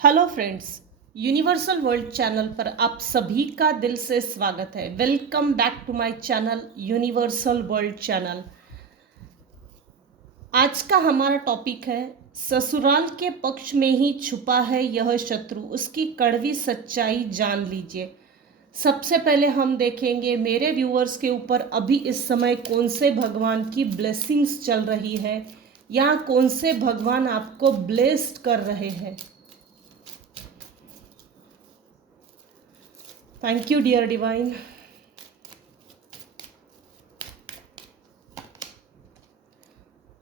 Hello friends, universal world channel पर आप सभी का दिल से स्वागत है। Welcome back to my channel universal world channel. आज का हमारा टॉपिक है ससुराल के पक्ष में ही छुपा है यह शत्रु, उसकी कड़वी सच्चाई जान लीजिए। सबसे पहले हम देखेंगे मेरे व्यूअर्स के ऊपर अभी इस समय कौन से भगवान की ब्लेसिंग्स चल रही है या कौन से भगवान आपको ब्लेस्ड कर रहे हैं। Thank you dear divine.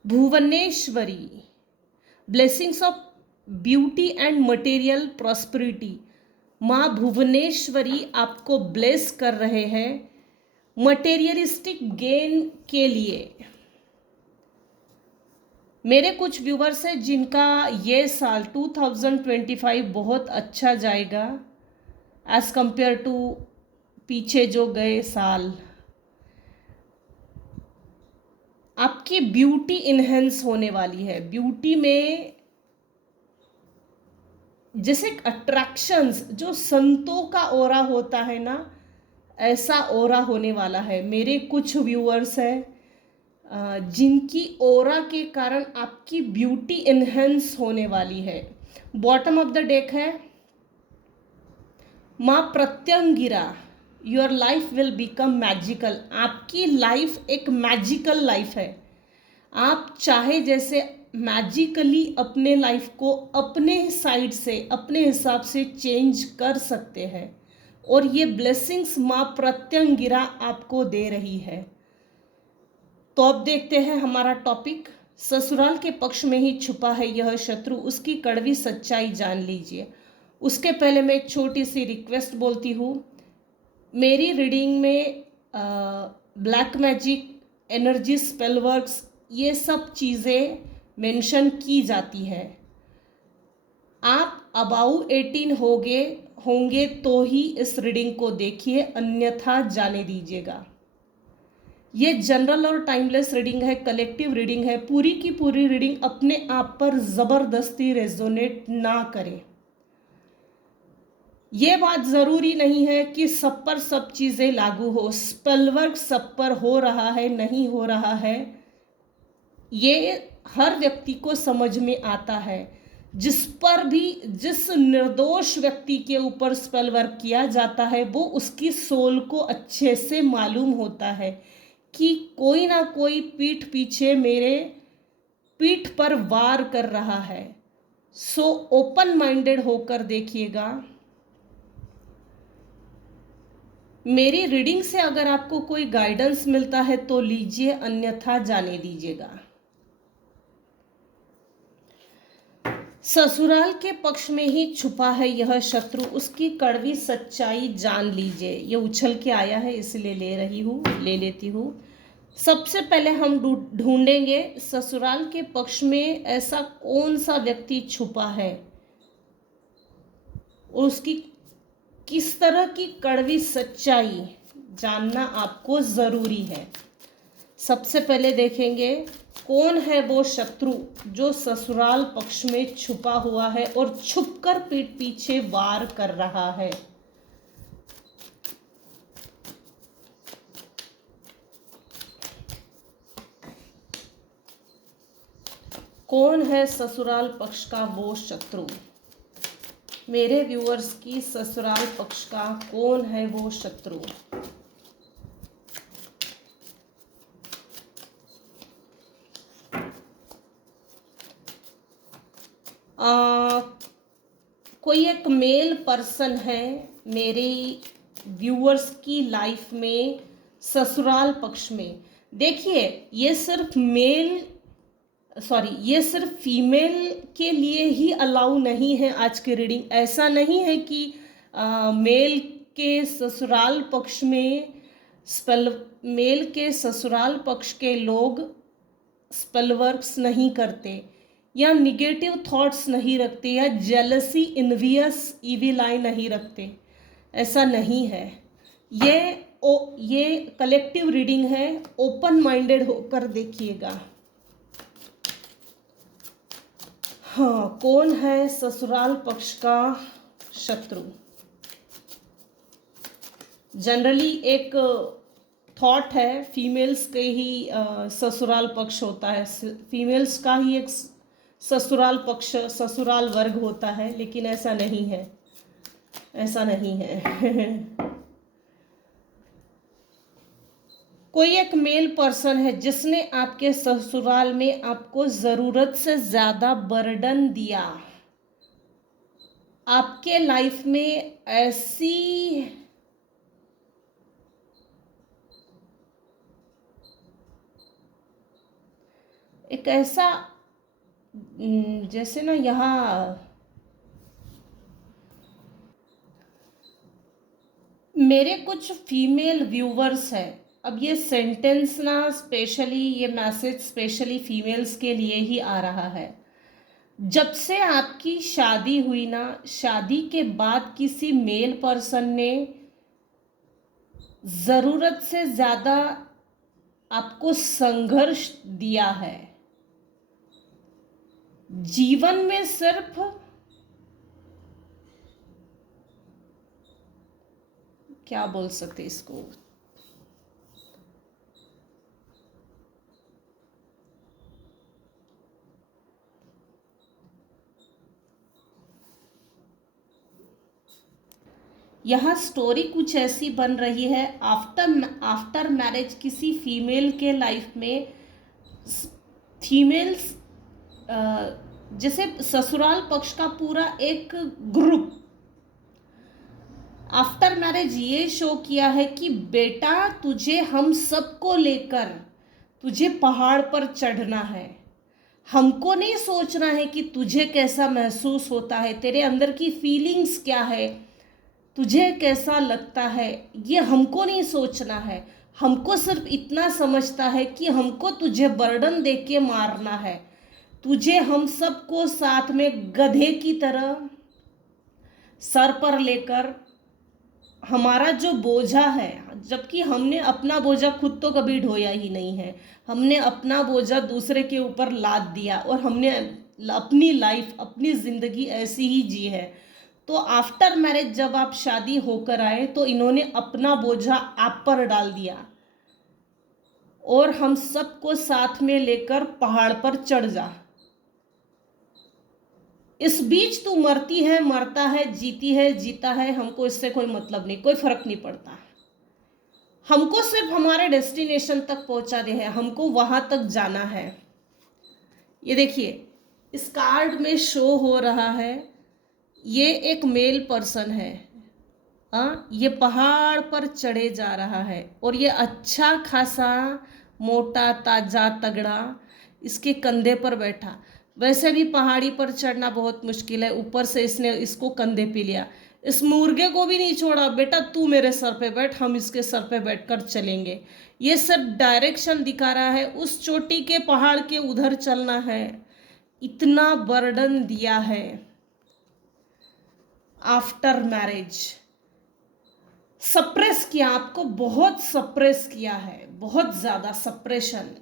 Bhuvaneshwari, blessings of beauty and material prosperity. माँ भुवनेश्वरी आपको ब्लेस कर रहे हैं मटेरियलिस्टिक गेन के लिए। मेरे कुछ व्यूवर्स हैं जिनका ये साल 2025 बहुत अच्छा जाएगा एज कंपेयर टू पीछे जो गए साल। आपकी ब्यूटी इन्हेंस होने वाली है। ब्यूटी में जैसे अट्रैक्शंस जो संतों का ऑरा होता है ना, ऐसा ऑरा होने वाला है। मेरे कुछ व्यूअर्स हैं जिनकी ऑरा के कारण आपकी ब्यूटी इन्हेंस होने वाली है। बॉटम ऑफ द डेक है माँ Pratyangira, your life will become magical. आपकी लाइफ एक मैजिकल लाइफ है। आप चाहे जैसे मैजिकली अपने लाइफ को अपने साइड से अपने हिसाब से चेंज कर सकते हैं और ये ब्लेसिंग्स माँ प्रत्यंगिरा आपको दे रही है। तो अब देखते हैं हमारा टॉपिक, ससुराल के पक्ष में ही छुपा है यह शत्रु, उसकी कड़वी सच्चाई जान लीजिए। उसके पहले मैं एक छोटी सी रिक्वेस्ट बोलती हूँ। मेरी रीडिंग में black magic, energy, spell works, ये सब चीज़ें मेंशन की जाती है। आप अबाउ 18 होंगे तो ही इस रीडिंग को देखिए, अन्यथा जाने दीजिएगा। ये जनरल और टाइमलेस रीडिंग है, कलेक्टिव रीडिंग है। पूरी की पूरी रीडिंग अपने आप पर ज़बरदस्ती रेजोनेट ना करें। ये बात ज़रूरी नहीं है कि सब पर सब चीज़ें लागू हो। स्पेल वर्क सब पर हो रहा है, नहीं हो रहा है, ये हर व्यक्ति को समझ में आता है। जिस निर्दोष व्यक्ति के ऊपर स्पेल वर्क किया जाता है वो उसकी सोल को अच्छे से मालूम होता है कि कोई ना कोई पीठ पीछे मेरे पीठ पर वार कर रहा है। सो ओपन माइंडेड होकर देखिएगा। मेरी रीडिंग से अगर आपको कोई गाइडेंस मिलता है तो लीजिए, अन्यथा जाने दीजिएगा। ससुराल के पक्ष में ही छुपा है यह शत्रु, उसकी कड़वी सच्चाई जान लीजिए। ये उछल के आया है इसलिए ले लेती हूँ। सबसे पहले हम ढूंढेंगे ससुराल के पक्ष में ऐसा कौन सा व्यक्ति छुपा है और उसकी किस तरह की कड़वी सच्चाई जानना आपको ज़रूरी है। सबसे पहले देखेंगे कौन है वो शत्रु जो ससुराल पक्ष में छुपा हुआ है और छुपकर पीठ पीछे वार कर रहा है। कौन है ससुराल पक्ष का वो शत्रु? मेरे व्यूअर्स की ससुराल पक्ष का कौन है वो शत्रु? कोई एक मेल पर्सन है मेरे व्यूअर्स की लाइफ में ससुराल पक्ष में। देखिए ये सिर्फ फीमेल के लिए ही अलाउ नहीं है आज की रीडिंग। ऐसा नहीं है कि मेल के ससुराल पक्ष में मेल के ससुराल पक्ष के लोग स्पेल वर्क्स नहीं करते या निगेटिव थॉट्स नहीं रखते या जेलसी, इन्वियस, इविल आई नहीं रखते। ऐसा नहीं है। ये कलेक्टिव रीडिंग है, ओपन माइंडेड होकर देखिएगा। हाँ, कौन है ससुराल पक्ष का शत्रु? जनरली एक थॉट है, फीमेल्स के ही ससुराल पक्ष होता है, फीमेल्स का ही एक ससुराल पक्ष, ससुराल वर्ग होता है, लेकिन ऐसा नहीं है, ऐसा नहीं है। कोई एक मेल पर्सन है जिसने आपके ससुराल में आपको ज़रूरत से ज़्यादा बर्डन दिया। आपके लाइफ में ऐसी एक ऐसा जैसे ना यहाँ मेरे कुछ फीमेल व्यूवर्स हैं। अब ये सेंटेंस ना स्पेशली, ये मैसेज स्पेशली फीमेल्स के लिए ही आ रहा है। जब से आपकी शादी हुई ना, शादी के बाद किसी मेल पर्सन ने ज़रूरत से ज़्यादा आपको संघर्ष दिया है। जीवन में सिर्फ क्या बोल सकते इसको, यहाँ स्टोरी कुछ ऐसी बन रही है। आफ्टर मैरिज किसी फीमेल के लाइफ में फीमेल्स जैसे ससुराल पक्ष का पूरा एक ग्रुप आफ्टर मैरिज ये शो किया है कि बेटा तुझे हम सबको लेकर तुझे पहाड़ पर चढ़ना है। हमको नहीं सोचना है कि तुझे कैसा महसूस होता है, तेरे अंदर की फीलिंग्स क्या है, तुझे कैसा लगता है, ये हमको नहीं सोचना है। हमको सिर्फ इतना समझता है कि हमको तुझे बर्डन दे के मारना है, तुझे हम सबको साथ में गधे की तरह सर पर लेकर हमारा जो बोझा है, जबकि हमने अपना बोझा खुद तो कभी ढोया ही नहीं है, हमने अपना बोझा दूसरे के ऊपर लाद दिया और हमने अपनी लाइफ, अपनी ज़िंदगी ऐसी ही जी है। तो आफ्टर मैरिज जब आप शादी होकर आए तो इन्होंने अपना बोझा आप पर डाल दिया और हम सबको साथ में लेकर पहाड़ पर चढ़ जा। इस बीच तू मरती है, मरता है, जीती है, जीता है, हमको इससे कोई मतलब नहीं, कोई फर्क नहीं पड़ता। हमको सिर्फ हमारे डेस्टिनेशन तक पहुंचा दे है, हमको वहां तक जाना है। ये देखिए इस कार्ड में शो हो रहा है, ये एक मेल पर्सन है। ये पहाड़ पर चढ़े जा रहा है और ये अच्छा खासा मोटा ताजा तगड़ा इसके कंधे पर बैठा। वैसे भी पहाड़ी पर चढ़ना बहुत मुश्किल है, ऊपर से इसने इसको कंधे पे लिया। इस मुर्गे को भी नहीं छोड़ा, बेटा तू मेरे सर पे बैठ, हम इसके सर पे बैठकर चलेंगे। ये सब डायरेक्शन दिखा रहा है, उस चोटी के पहाड़ के उधर चलना है। इतना बर्डन दिया है आफ्टर मैरिज, सप्रेस किया, आपको बहुत सप्रेस किया है, बहुत ज़्यादा सप्रेशन।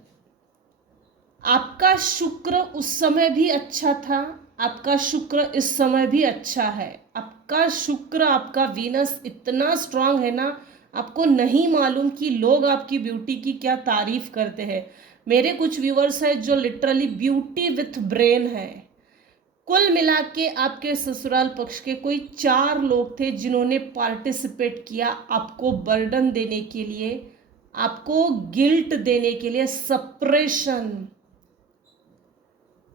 आपका शुक्र उस समय भी अच्छा था, आपका शुक्र इस समय भी अच्छा है। आपका शुक्र, आपका वीनस इतना स्ट्रांग है ना, आपको नहीं मालूम कि लोग आपकी ब्यूटी की क्या तारीफ करते हैं। मेरे कुछ व्यूअर्स हैं जो लिटरली ब्यूटी विथ ब्रेन है। कुल मिला के आपके ससुराल पक्ष के कोई 4 लोग थे जिन्होंने पार्टिसिपेट किया आपको बर्डन देने के लिए, आपको गिल्ट देने के लिए, सप्रेशन।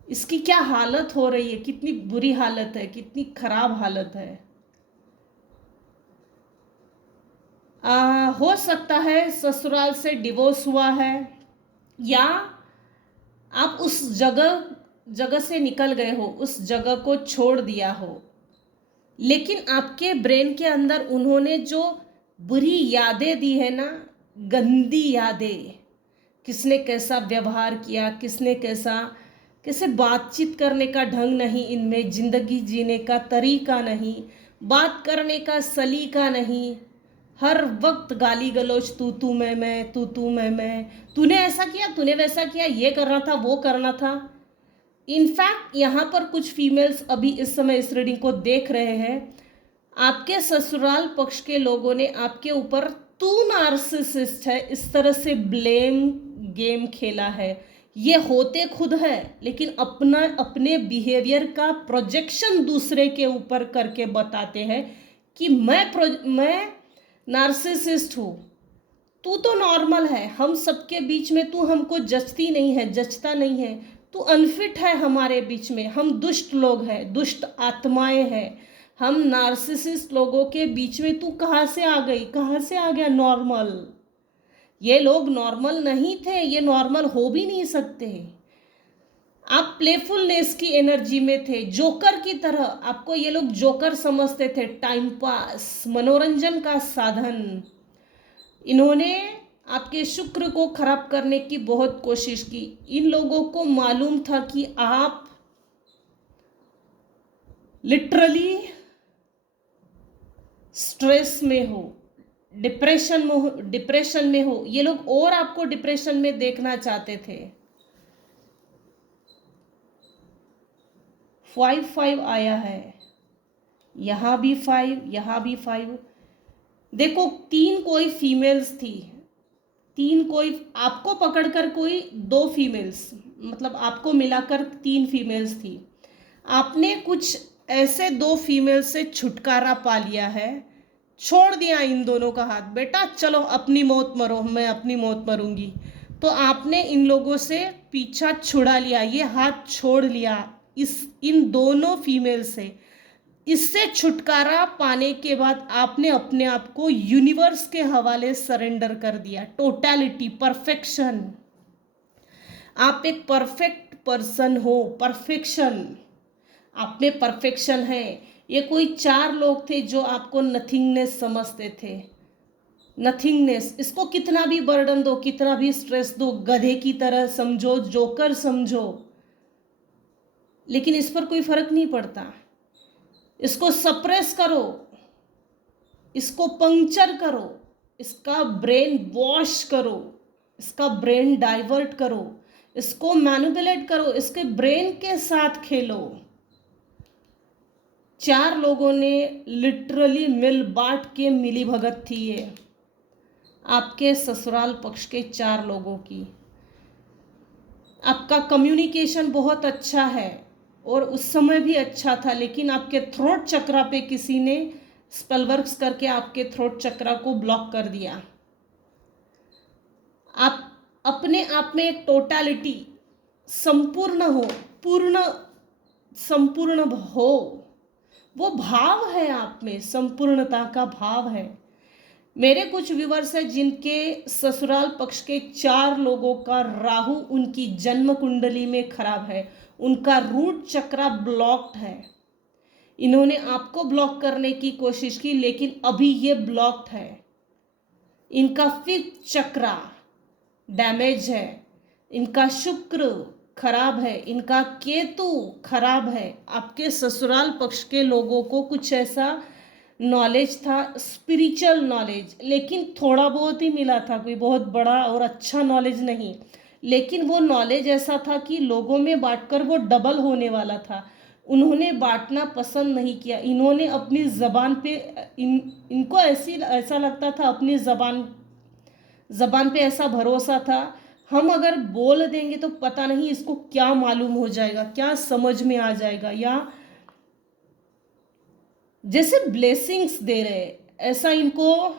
इसकी क्या हालत हो रही है, कितनी बुरी हालत है, कितनी खराब हालत है। हो सकता है ससुराल से डिवोर्स हुआ है या आप उस जगह से निकल गए हो, उस जगह को छोड़ दिया हो, लेकिन आपके ब्रेन के अंदर उन्होंने जो बुरी यादें दी है ना, गंदी यादें, किसने कैसा व्यवहार किया, किसने कैसे बातचीत करने का ढंग नहीं इनमें, जिंदगी जीने का तरीका नहीं, बात करने का सलीका नहीं, हर वक्त गाली गलौज, तू मैं, तू मैं, तूने ऐसा किया, तूने वैसा किया, ये करना था, वो करना था। इनफैक्ट यहाँ पर कुछ फीमेल्स अभी इस समय इस रीडिंग को देख रहे हैं, आपके ससुराल पक्ष के लोगों ने आपके ऊपर तू नार्सिसिस्ट है इस तरह से ब्लेम गेम खेला है। ये होते खुद है लेकिन अपने बिहेवियर का प्रोजेक्शन दूसरे के ऊपर करके बताते हैं कि मैं नार्सिसिस्ट हूँ, तू तो नॉर्मल है, हम सबके बीच में तू हमको जचती नहीं है, जचता नहीं है, तू अनफिट है हमारे बीच में, हम दुष्ट लोग हैं, दुष्ट आत्माएं हैं, हम नार्सिसिस्ट लोगों के बीच में तू कहाँ से आ गई, कहाँ से आ गया नॉर्मल। ये लोग नॉर्मल नहीं थे, ये नॉर्मल हो भी नहीं सकते। आप प्लेफुलनेस की एनर्जी में थे, जोकर की तरह आपको ये लोग जोकर समझते थे, टाइम पास, मनोरंजन का साधन। इन्होंने आपके शुक्र को खराब करने की बहुत कोशिश की। इन लोगों को मालूम था कि आप लिटरली स्ट्रेस में हो, डिप्रेशन में हो। ये लोग और आपको डिप्रेशन में देखना चाहते थे। 5-5 आया है, यहाँ भी 5, यहाँ भी 5। देखो 3 कोई फीमेल्स थी, 3 कोई आपको पकड़कर कोई 2 फीमेल्स, मतलब आपको मिलाकर 3 फीमेल्स थी। आपने कुछ ऐसे 2 फीमेल से छुटकारा पा लिया है, छोड़ दिया इन दोनों का हाथ, बेटा चलो अपनी मौत मरो, मैं अपनी मौत मरूंगी। तो आपने इन लोगों से पीछा छुड़ा लिया, ये हाथ छोड़ लिया इन दोनों फीमेल से। इससे छुटकारा पाने के बाद आपने अपने आप को यूनिवर्स के हवाले सरेंडर कर दिया। टोटलिटी, परफेक्शन, आप एक परफेक्ट पर्सन हो, परफेक्शन, आप में परफेक्शन है। ये कोई 4 लोग थे जो आपको नथिंगनेस समझते थे, नथिंगनेस। इसको कितना भी बर्डन दो, कितना भी स्ट्रेस दो, गधे की तरह समझो, जोकर समझो, लेकिन इस पर कोई फर्क नहीं पड़ता। इसको सप्रेस करो, इसको पंक्चर करो, इसका ब्रेन वॉश करो, इसका ब्रेन डाइवर्ट करो, इसको मैनिपुलेट करो, इसके ब्रेन के साथ खेलो। 4 लोगों ने लिटरली मिल बांट के मिली भगत थी ये, आपके ससुराल पक्ष के 4 लोगों की। आपका कम्युनिकेशन बहुत अच्छा है और उस समय भी अच्छा था, लेकिन आपके थ्रोट चक्रा पे किसी ने स्पेल वर्क्स करके आपके थ्रोट चक्रा को ब्लॉक कर दिया। आप अपने आप में एक टोटलिटी, संपूर्ण हो, पूर्ण संपूर्ण हो, वो भाव है आप में, संपूर्णता का भाव है। मेरे कुछ व्यूवर्स हैं जिनके ससुराल पक्ष के 4 लोगों का राहु उनकी जन्म कुंडली में खराब है, उनका रूट चक्रा ब्लॉक्ड है। इन्होंने आपको ब्लॉक करने की कोशिश की लेकिन अभी ये ब्लॉक्ड है। इनका 5th चक्रा डैमेज है, इनका शुक्र खराब है, इनका केतु खराब है। आपके ससुराल पक्ष के लोगों को कुछ ऐसा नॉलेज था, स्पिरिचुअल नॉलेज, लेकिन थोड़ा बहुत ही मिला था, कोई बहुत बड़ा और अच्छा नॉलेज नहीं। लेकिन वो नॉलेज ऐसा था कि लोगों में बांटकर वो डबल होने वाला था। उन्होंने बांटना पसंद नहीं किया। इन्होंने अपनी ज़बान पे इनको ऐसा लगता था, अपनी ज़बान पे ऐसा भरोसा था, हम अगर बोल देंगे तो पता नहीं इसको क्या मालूम हो जाएगा, क्या समझ में आ जाएगा, या जैसे ब्लेसिंग्स दे रहे, ऐसा इनको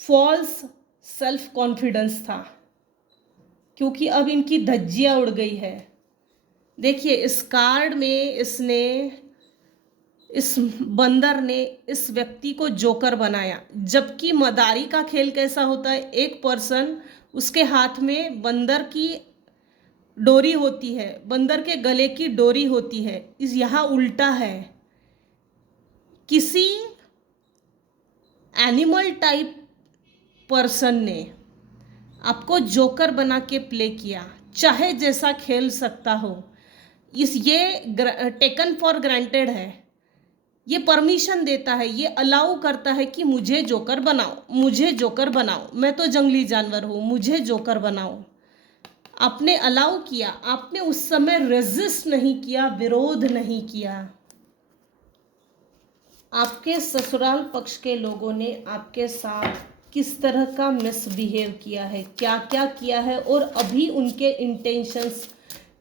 फॉल्स सेल्फ कॉन्फिडेंस था, क्योंकि अब इनकी धज्जियाँ उड़ गई है। देखिए इस कार्ड में इस बंदर ने इस व्यक्ति को जोकर बनाया, जबकि मदारी का खेल कैसा होता है, एक पर्सन, उसके हाथ में बंदर की डोरी होती है, बंदर के गले की डोरी होती है। इस यहाँ उल्टा है, किसी एनिमल टाइप पर्सन ने आपको जोकर बना के प्ले किया, चाहे जैसा खेल सकता हो। ये टेकन फॉर ग्रांटेड है, ये परमिशन देता है, ये अलाउ करता है कि मुझे जोकर बनाओ, मुझे जोकर बनाओ, मैं तो जंगली जानवर हूँ, मुझे जोकर बनाओ। आपने अलाउ किया, आपने उस समय रेजिस्ट नहीं किया, विरोध नहीं किया। आपके ससुराल पक्ष के लोगों ने आपके साथ किस तरह का मिसबिहेव किया है, क्या क्या किया है, और अभी उनके intentions,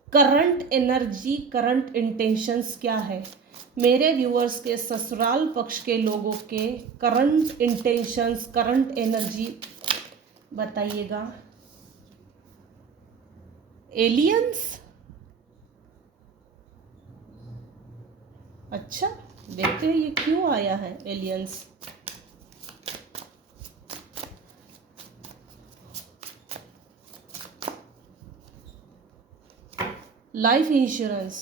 current energy, current intentions क्या है। मेरे व्यूअर्स के ससुराल पक्ष के लोगों के करंट इंटेंशंस, करंट एनर्जी बताइएगा। एलियंस, अच्छा देखते हैं ये क्यों आया है एलियंस। लाइफ इंश्योरेंस,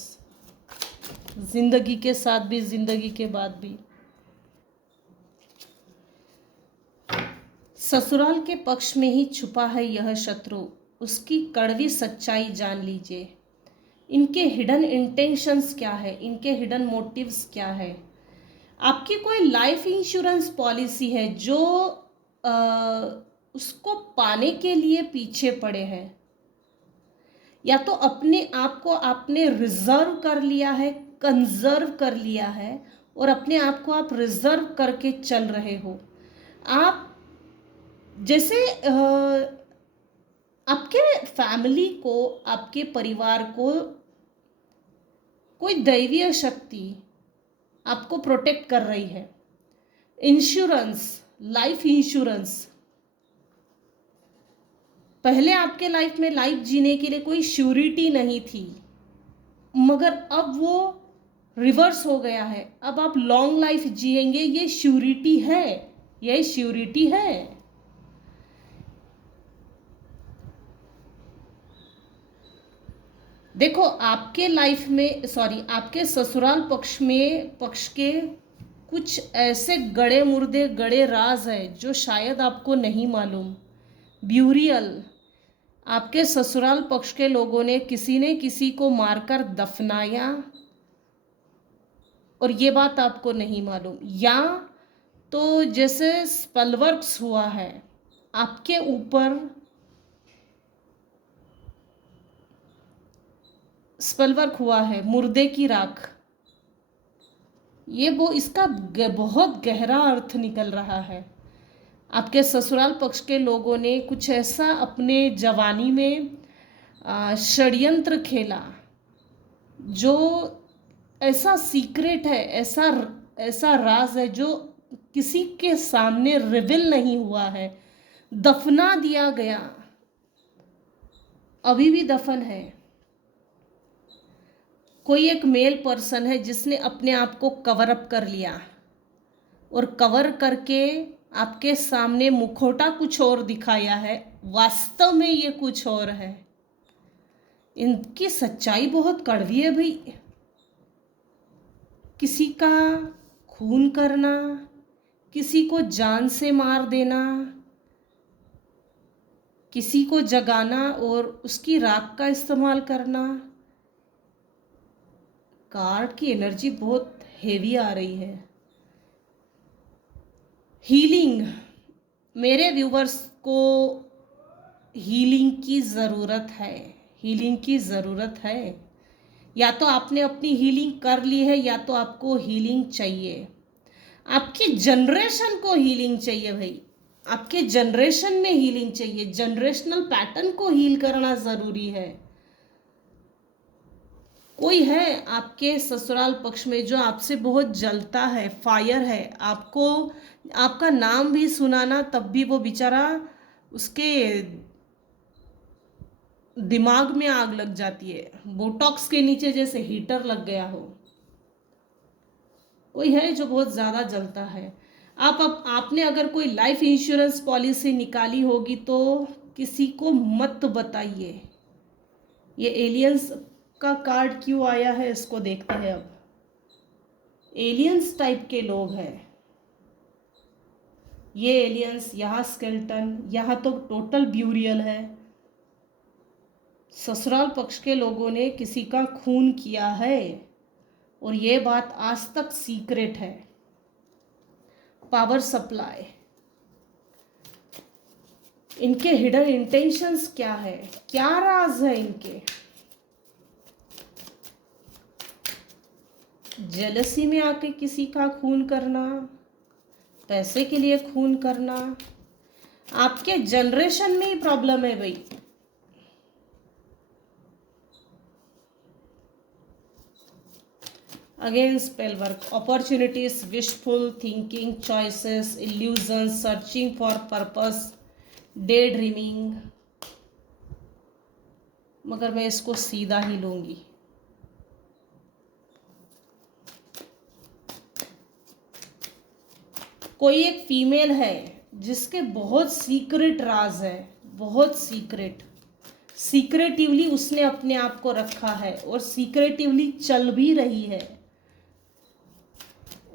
जिंदगी के साथ भी, जिंदगी के बाद भी। ससुराल के पक्ष में ही छुपा है यह शत्रु, उसकी कड़वी सच्चाई जान लीजिए। इनके हिडन इंटेंशंस क्या है, इनके हिडन मोटिव्स क्या है। आपकी कोई लाइफ इंश्योरेंस पॉलिसी है जो उसको पाने के लिए पीछे पड़े हैं, या तो अपने आप को आपने रिजर्व कर लिया है, कंजर्व कर लिया है, और अपने आप को आप रिजर्व करके चल रहे हो। आप जैसे आपके फैमिली को, आपके परिवार को कोई दैवीय शक्ति आपको प्रोटेक्ट कर रही है। इंश्योरेंस, लाइफ इंश्योरेंस, पहले आपके लाइफ में लाइफ जीने के लिए कोई श्योरिटी नहीं थी, मगर अब वो रिवर्स हो गया है। अब आप लॉन्ग लाइफ जिएंगे, ये श्योरिटी है, ये श्योरिटी है। देखो आपके लाइफ में, सॉरी, आपके ससुराल पक्ष के कुछ ऐसे गड़े मुर्दे, गड़े राज है जो शायद आपको नहीं मालूम। ब्यूरियल, आपके ससुराल पक्ष के लोगों ने किसी ने किसी को मारकर दफनाया, और ये बात आपको नहीं मालूम। या तो जैसे स्पेलवर्क्स हुआ है आपके ऊपर, स्पेलवर्क हुआ है, मुर्दे की राख, ये वो इसका बहुत गहरा अर्थ निकल रहा है। आपके ससुराल पक्ष के लोगों ने कुछ ऐसा अपने जवानी में षड्यंत्र खेला जो ऐसा सीक्रेट है, ऐसा ऐसा राज है जो किसी के सामने रिवील नहीं हुआ है, दफना दिया गया, अभी भी दफन है। कोई एक मेल पर्सन है जिसने अपने आप को कवर अप कर लिया, और कवर करके आपके सामने मुखौटा कुछ और दिखाया है, वास्तव में ये कुछ और है। इनकी सच्चाई बहुत कड़वी है भाई। किसी का खून करना, किसी को जान से मार देना, किसी को जगाना और उसकी राख का इस्तेमाल करना। कार्ड की एनर्जी बहुत हेवी आ रही है। हीलिंग, मेरे व्यूवर्स को हीलिंग की ज़रूरत है, हीलिंग की ज़रूरत है। या तो आपने अपनी हीलिंग कर ली है, या तो आपको हीलिंग चाहिए। आपकी जनरेशन को हीलिंग चाहिए भाई, आपके जनरेशन में हीलिंग चाहिए। जनरेशनल पैटर्न को हील करना ज़रूरी है। कोई है आपके ससुराल पक्ष में जो आपसे बहुत जलता है, फायर है, आपको आपका नाम भी सुनाना तब भी वो बेचारा, उसके दिमाग में आग लग जाती है, बोटॉक्स के नीचे जैसे हीटर लग गया हो। कोई है जो बहुत ज़्यादा जलता है। आपने अगर कोई लाइफ इंश्योरेंस पॉलिसी निकाली होगी तो किसी को मत बताइए। ये एलियंस का कार्ड क्यों आया है इसको देखते हैं। अब एलियंस टाइप के लोग हैं ये एलियंस। यहाँ स्केल्टन, यहाँ तो टोटल ब्यूरियल है। ससुराल पक्ष के लोगों ने किसी का खून किया है, और ये बात आज तक सीक्रेट है। पावर सप्लाई, इनके हिडन इंटेंशंस क्या है, क्या राज है इनके। जेलसी में आके किसी का खून करना, पैसे के लिए खून करना, आपके जनरेशन में ही प्रॉब्लम है भाई। Again spell work, opportunities, wishful thinking, choices, illusions, searching for purpose, day dreaming. मगर मैं इसको सीधा ही लूंगी। कोई एक फीमेल है जिसके बहुत सीक्रेट राज है, बहुत सीक्रेटिवली उसने अपने आप को रखा है और सीक्रेटिवली चल भी रही है।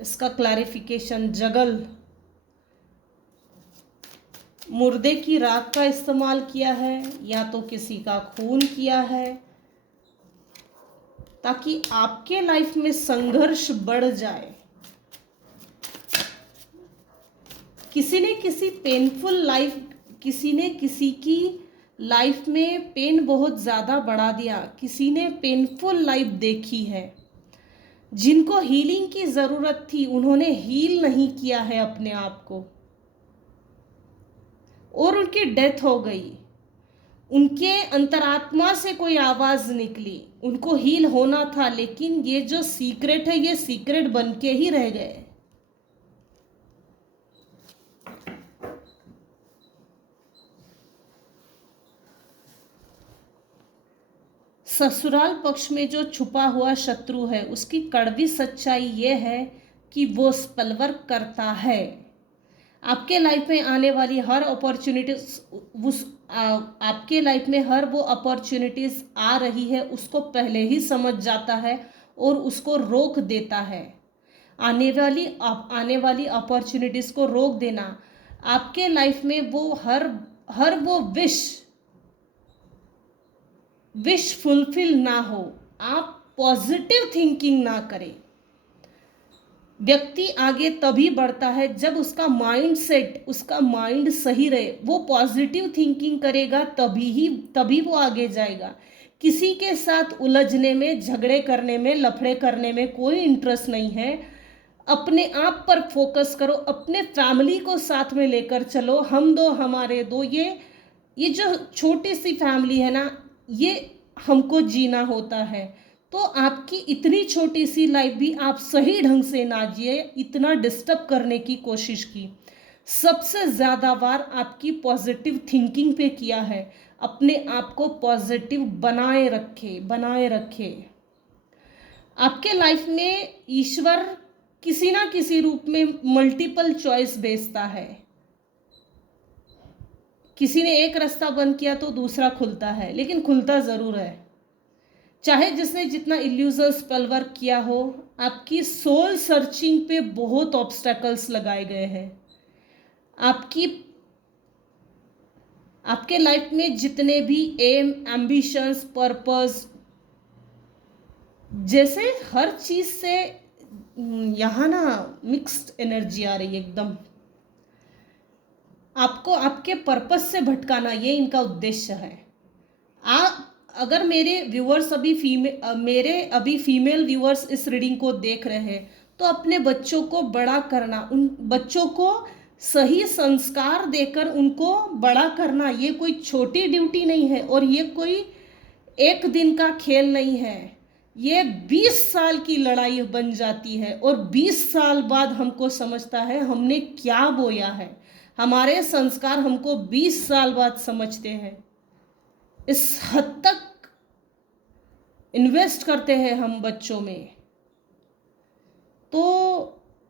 इसका क्लैरिफिकेशन, जगल, मुर्दे की राख का इस्तेमाल किया है या तो किसी का खून किया है ताकि आपके लाइफ में संघर्ष बढ़ जाए। किसी ने किसी पेनफुल लाइफ, किसी ने किसी की लाइफ में पेन बहुत ज़्यादा बढ़ा दिया, किसी ने पेनफुल लाइफ देखी है। जिनको हीलिंग की ज़रूरत थी उन्होंने हील नहीं किया है अपने आप को और उनकी डेथ हो गई। उनके अंतरात्मा से कोई आवाज़ निकली, उनको हील होना था, लेकिन ये जो सीक्रेट है ये सीक्रेट बन के ही रह गए। ससुराल पक्ष में जो छुपा हुआ शत्रु है उसकी कड़वी सच्चाई ये है कि वो स्पेलवर्क करता है। आपके लाइफ में आने वाली हर अपॉर्चुनिटीज, आपके लाइफ में हर वो अपॉर्चुनिटीज आ रही है उसको पहले ही समझ जाता है और उसको रोक देता है। आने वाली अपॉर्चुनिटीज को रोक देना, आपके लाइफ में वो हर वो विश फुलफिल ना हो, आप पॉजिटिव थिंकिंग ना करें। व्यक्ति आगे तभी बढ़ता है जब उसका माइंड सेट, उसका माइंड सही रहे। वो पॉजिटिव थिंकिंग करेगा तभी वो आगे जाएगा। किसी के साथ उलझने में, झगड़े करने में, लफड़े करने में कोई इंटरेस्ट नहीं है। अपने आप पर फोकस करो, अपने फैमिली को साथ में लेकर चलो। हम दो हमारे दो, ये जो छोटी सी फैमिली है ना, ये हमको जीना होता है। तो आपकी इतनी छोटी सी लाइफ भी आप सही ढंग से ना जिए, इतना डिस्टर्ब करने की कोशिश की। सबसे ज़्यादा बार आपकी पॉजिटिव थिंकिंग पे किया है। अपने आप को पॉजिटिव बनाए रखे। आपके लाइफ में ईश्वर किसी ना किसी रूप में मल्टीपल चॉइस भेजता है। किसी ने एक रास्ता बंद किया तो दूसरा खुलता है, लेकिन खुलता ज़रूर है। चाहे जिसने जितना इल्यूजन स्पेल वर्क किया हो, आपकी सोल सर्चिंग पे बहुत ऑब्स्टेकल्स लगाए गए हैं। आपके लाइफ में जितने भी एम, एम्बिशंस, पर्पस, जैसे हर चीज़ से यहाँ ना मिक्स्ड एनर्जी आ रही है एकदम। आपको आपके पर्पस से भटकाना, ये इनका उद्देश्य है। अगर मेरे व्यूअर्स अभी फीमेल व्यूअर्स इस रीडिंग को देख रहे हैं तो अपने बच्चों को बड़ा करना, उन बच्चों को सही संस्कार देकर उनको बड़ा करना, ये कोई छोटी ड्यूटी नहीं है और ये कोई एक दिन का खेल नहीं है। ये 20 साल की लड़ाई बन जाती है और 20 साल बाद हमको समझता है हमने क्या बोया है। हमारे संस्कार हमको 20 साल बाद समझते हैं। इस हद तक इन्वेस्ट करते हैं हम बच्चों में। तो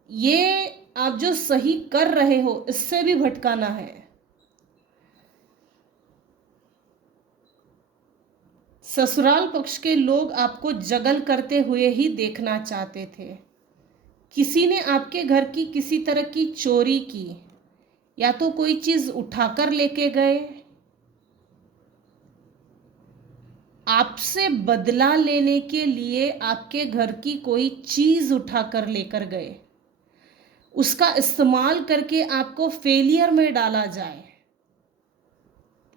ये आप जो सही कर रहे हो इससे भी भटकाना है। ससुराल पक्ष के लोग आपको जगल करते हुए ही देखना चाहते थे। किसी ने आपके घर की किसी तरह की चोरी की, या तो कोई चीज़ उठाकर लेके गए, आपसे बदला लेने के लिए आपके घर की कोई चीज़ उठाकर लेकर गए, उसका इस्तेमाल करके आपको फेलियर में डाला जाए।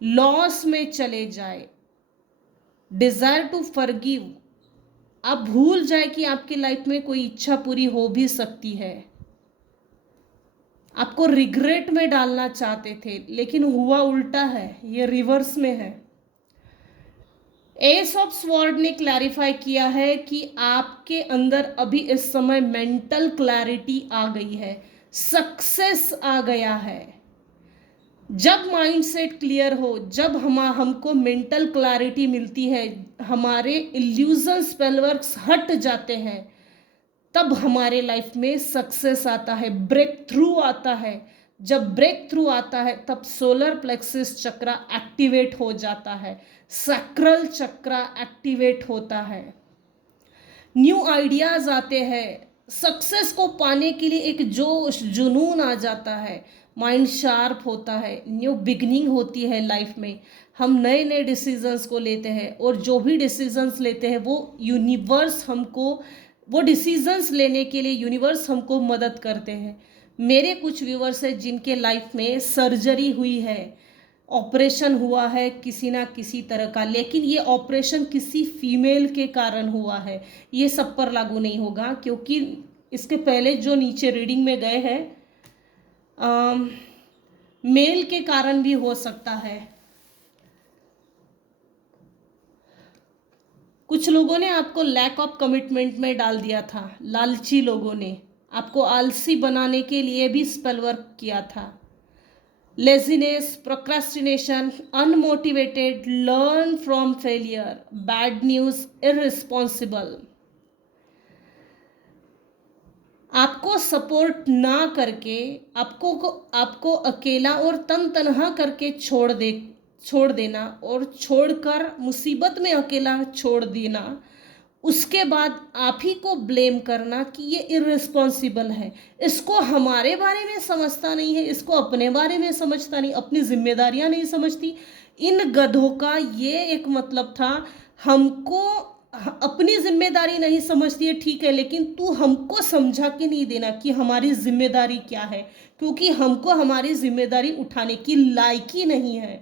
लॉस में चले जाए, डिजायर टू फॉरगिव, आप भूल जाए कि आपकी लाइफ में कोई इच्छा पूरी हो भी सकती है। आपको रिग्रेट में डालना चाहते थे लेकिन हुआ उल्टा है, ये रिवर्स में है। एस ऑफ स्वॉर्ड ने क्लैरिफाई किया है कि आपके अंदर अभी इस समय मेंटल क्लैरिटी आ गई है, सक्सेस आ गया है। जब माइंडसेट क्लियर हो, जब हमको मेंटल क्लैरिटी मिलती है, हमारे इल्यूजन स्पेलवर्क्स हट जाते हैं, तब हमारे लाइफ में सक्सेस आता है, ब्रेक थ्रू आता है। जब ब्रेक थ्रू आता है तब सोलर प्लेक्सिस चक्रा एक्टिवेट हो जाता है, सैक्रल चक्रा एक्टिवेट होता है, न्यू आइडियाज आते हैं, सक्सेस को पाने के लिए एक जोश जुनून आ जाता है, माइंड शार्प होता है, न्यू बिगनिंग होती है लाइफ में। हम नए नए डिसीजंस को लेते हैं और जो भी डिसीजंस लेते हैं वो यूनिवर्स हमको, वो डिसीजंस लेने के लिए यूनिवर्स हमको मदद करते हैं। मेरे कुछ व्यूवर्स हैं जिनके लाइफ में सर्जरी हुई है, ऑपरेशन हुआ है किसी ना किसी तरह का, लेकिन ये ऑपरेशन किसी फीमेल के कारण हुआ है। ये सब पर लागू नहीं होगा क्योंकि इसके पहले जो नीचे रीडिंग में गए हैं मेल के कारण भी हो सकता है। कुछ लोगों ने आपको लैक ऑफ कमिटमेंट में डाल दिया था, लालची लोगों ने आपको आलसी बनाने के लिए भी स्पेल वर्क किया था। Laziness, procrastination, unmotivated, learn from failure, bad news, irresponsible, आपको सपोर्ट ना करके, आपको अकेला और तनहा करके छोड़ देना और छोड़कर मुसीबत में अकेला छोड़ देना, उसके बाद आप ही को ब्लेम करना कि ये इररिस्पॉन्सिबल है, इसको हमारे बारे में समझता नहीं है, इसको अपने बारे में समझता नहीं, अपनी जिम्मेदारियां नहीं समझती। इन गधों का ये एक मतलब था, हमको अपनी जिम्मेदारी नहीं समझती है, ठीक है, लेकिन तू हमको समझा के नहीं देना कि हमारी जिम्मेदारी क्या है, क्योंकि हमको हमारी जिम्मेदारी उठाने की लायकी नहीं है।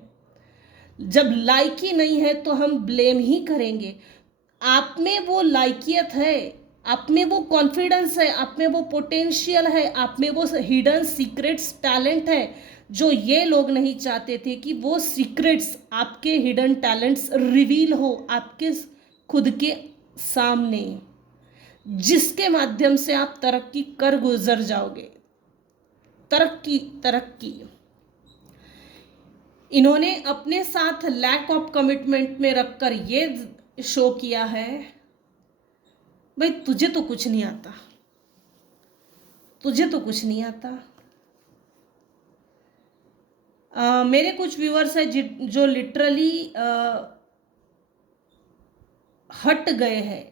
जब लायकी नहीं है तो हम ब्लेम ही करेंगे। आप में वो लायकियत है, आप में वो कॉन्फिडेंस है, आप में वो पोटेंशियल है, आप में वो हिडन सीक्रेट्स टैलेंट है, जो ये लोग नहीं चाहते थे कि वो सीक्रेट्स, आपके हिडन टैलेंट्स रिवील हो आपके खुद के सामने, जिसके माध्यम से आप तरक्की कर गुजर जाओगे। तरक्की इन्होंने अपने साथ लैक ऑफ कमिटमेंट में रखकर ये शो किया है, भाई तुझे तो कुछ नहीं आता, तुझे तो कुछ नहीं आता। मेरे कुछ व्यूअर्स हैं जो लिटरली हट गए हैं,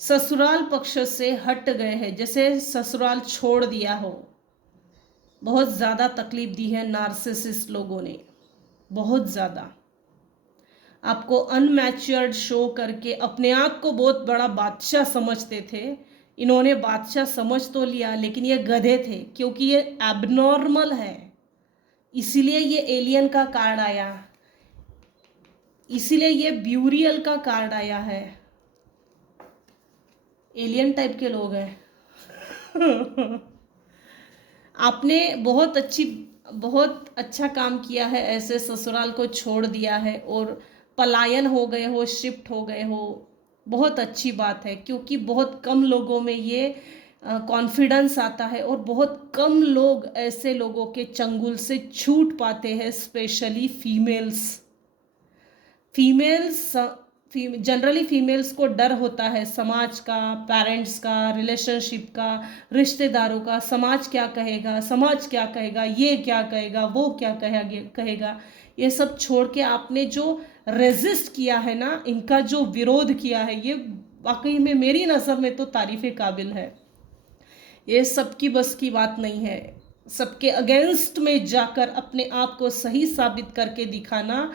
ससुराल पक्ष से हट गए हैं, जैसे ससुराल छोड़ दिया हो। बहुत ज़्यादा तकलीफ दी है नार्सिसिस्ट लोगों ने, बहुत ज़्यादा। आपको अनमैच्योर्ड शो करके अपने आप को बहुत बड़ा बादशाह समझते थे। इन्होंने बादशाह समझ तो लिया लेकिन ये गधे थे, क्योंकि ये एबनॉर्मल है, इसीलिए ये एलियन का कार्ड आया, इसीलिए ये ब्यूरियल का कार्ड आया है। एलियन टाइप के लोग हैं। आपने बहुत अच्छा काम किया है, ऐसे ससुराल को छोड़ दिया है और पलायन हो गए हो, शिफ्ट हो गए हो, बहुत अच्छी बात है, क्योंकि बहुत कम लोगों में ये कॉन्फिडेंस आता है और बहुत कम लोग ऐसे लोगों के चंगुल से छूट पाते हैं, स्पेशली जनरली फीमेल्स को डर होता है समाज का, पेरेंट्स का, रिलेशनशिप का, रिश्तेदारों का। समाज क्या कहेगा, ये क्या कहेगा, वो क्या कहेगा। ये सब छोड़ के आपने जो रेजिस्ट किया है ना, इनका जो विरोध किया है, ये वाकई में मेरी नज़र में तो तारीफ़े काबिल है। ये सबकी बस की बात नहीं है, सबके अगेंस्ट में जाकर अपने आप को सही साबित करके दिखाना,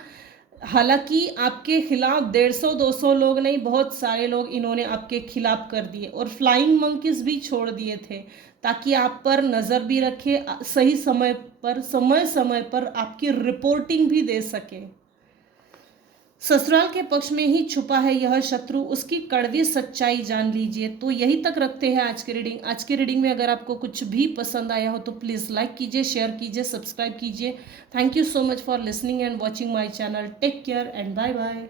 हालांकि आपके खिलाफ 150-200 लोग नहीं, बहुत सारे लोग इन्होंने आपके खिलाफ कर दिए और फ्लाइंग मंकीज भी छोड़ दिए थे ताकि आप पर नज़र भी रखे, सही समय समय पर आपकी रिपोर्टिंग भी दे सके। ससुराल के पक्ष में ही छुपा है यह शत्रु, उसकी कड़वी सच्चाई जान लीजिए। तो यही तक रखते हैं आज की रीडिंग। आज की रीडिंग में अगर आपको कुछ भी पसंद आया हो तो प्लीज़ लाइक कीजिए, शेयर कीजिए, सब्सक्राइब कीजिए। Thank you so much for listening and watching my channel. Take care and bye bye.